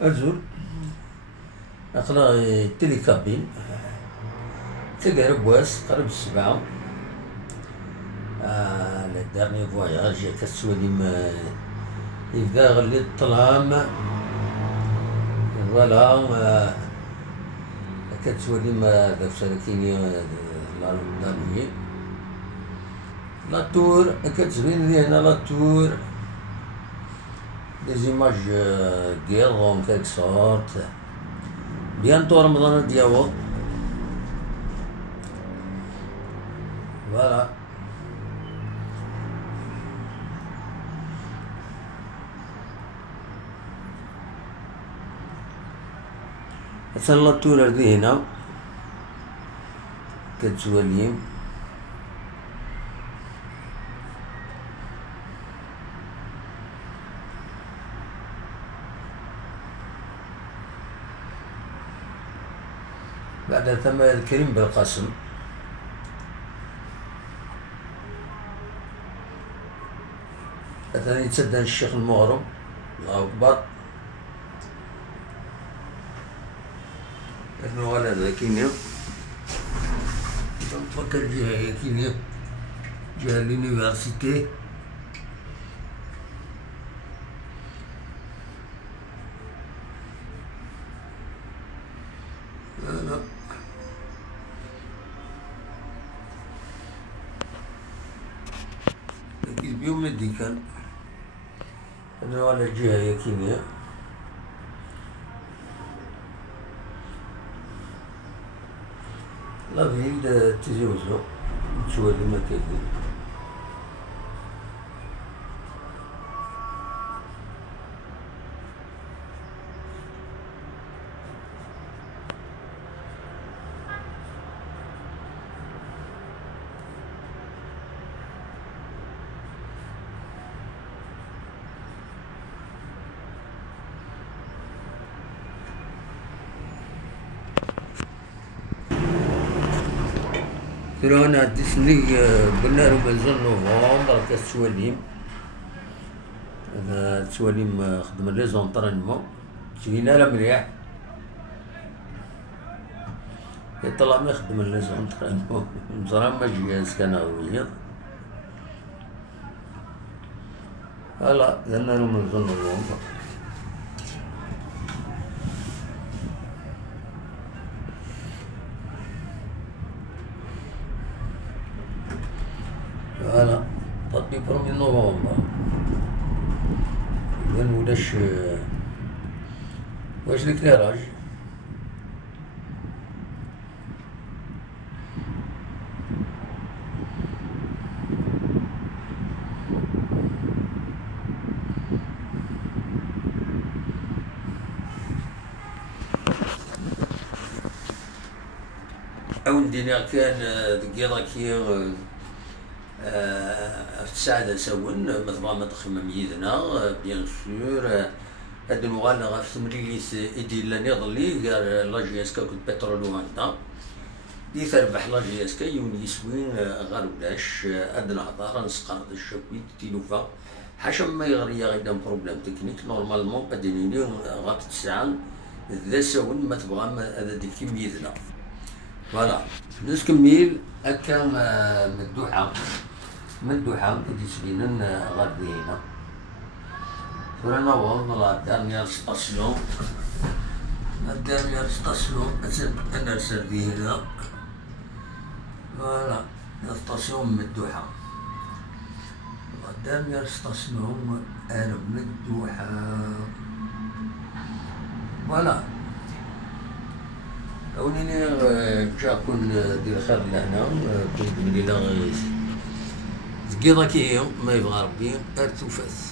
أزول أقلا تيلي كابين تقرب واس قرب السبعة. لو دارني فواياج كتسوالي ما يبدا غلي الظلام فوالا. كتسوالي ما داك ساكيني لالمي لا تور كتبين لي هنا لا تور des images guerre en quelque sorte. Bientôt Ramadan ديالو voilà. مثلا لا تور هادي هنا كتولي بعد ثم الكريم بالقسم مثلا يتسدى الشيخ المغرب الله أكبر. فوالا هذا كاين نتفكر الجهة كاين جهة لونيفرسيتي فوالا. أكيد بيوم ميديكال هذا على الجهة كاين لا فيل تيجي وزو تشوالي ما كاين. كورونا ديسني قلنا له مازال نوفمبر كتسواليم. هذا تسواليم خدم لي زونطرينمون جينا لا مليح يطلع ما يخدم لي زونطرينمون مزرعة ما جياز كان عويض فوالا. قلنا له مازال نوفمبر فوالا. تطبيق 1 نوفمبر إذن واش الكلاراج أولدينا كان دقيقة كي تساعد سون مثلا ما تخمم يدنا بيان سور. هاد المغالطة غاف تمريليت إديلا نيضلي قال لا جي اس كا كنت بترول وانتا دي تربح لا جي اس كا يوني يسوين غير ولاش هاد الهضره نسقر الشاكويت تيلوفا حاشا ما يغري غيدا بروبليم تكنيك نورمالمون ادينيني غاف تسعان ذا سون ما تبغى هذا ديك كيم يدنا فوالا. باش كميل هكا مدوحة كدي سبينا غادينا فرانا وصلنا لا دارنيير ستاسيون. الدارنيير ستاسيون أنا سردي هنا فوالا. ستاسيون مدوحة الدارنيير ستاسيون أنا مدوحة فوالا. أوليني جا كون دير خير لهنا كنت مليلة دقيقة كي ما يبغى ربي ارتوفات.